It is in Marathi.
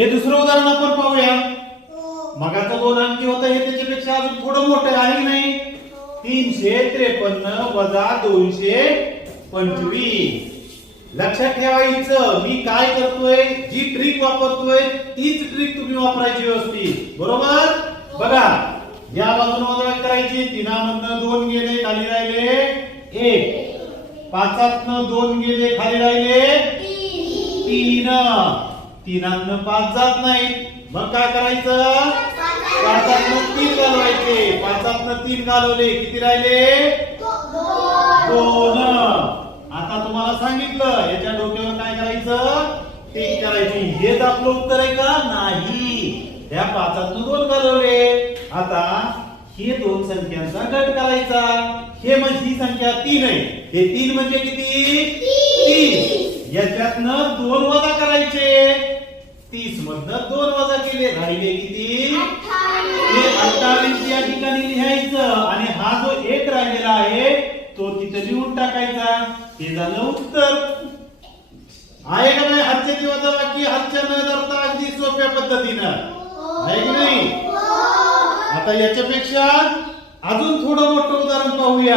हे दुसरं उदाहरण आपण पाहूया. मगाचं 2 अंकी होतं हे त्याच्यापेक्षा अजून थोडं मोठं आहे की नाही. 353 वजा 225. लक्षात ठेवायचं मी काय करतोय, जी ट्रिक वापरतोय तीच ट्रिक तुम्ही वापरायची व्यवस्थित. बरोबर. बघा या बाजूने वजा करायची. 3 मधनं 2 गेले खाली राहिले 1. 5 2 गेले खाली राहिले 3. 3 5 जात नाही. मग काय करायचं, 5 3 घालवायचे. 5 3 घालवले किती राहिले 2. आता तुम्हाला सांगितलं याच्या डोक्यावर काय करायचं, टिक करायची. हेच आपलं उत्तर आहे का नाही. त्या 5 2 घालवले. आता हे 2 संख्यांचा गट करायचा. हे म्हणजे ही संख्या 3 आहे. हे 3 म्हणजे किती 30. याच्यातनं 2 वजा करायचे. 30 मधनं 2 वजा केले राहिले किती हे 28 या ठिकाणी लिहायचं. आणि हा जो 1 राहिलेला आहे तो तिथे लिहून टाकायचा. हे झालं उत्तर. आहे का नाही. हातच्या दिवसा वाक्य हातच्या न धरता अगदी सोप्या पद्धतीनं आहे की नाही. आता याच्यापेक्षा अजून थोडं मोठं उदाहरण पाहूया.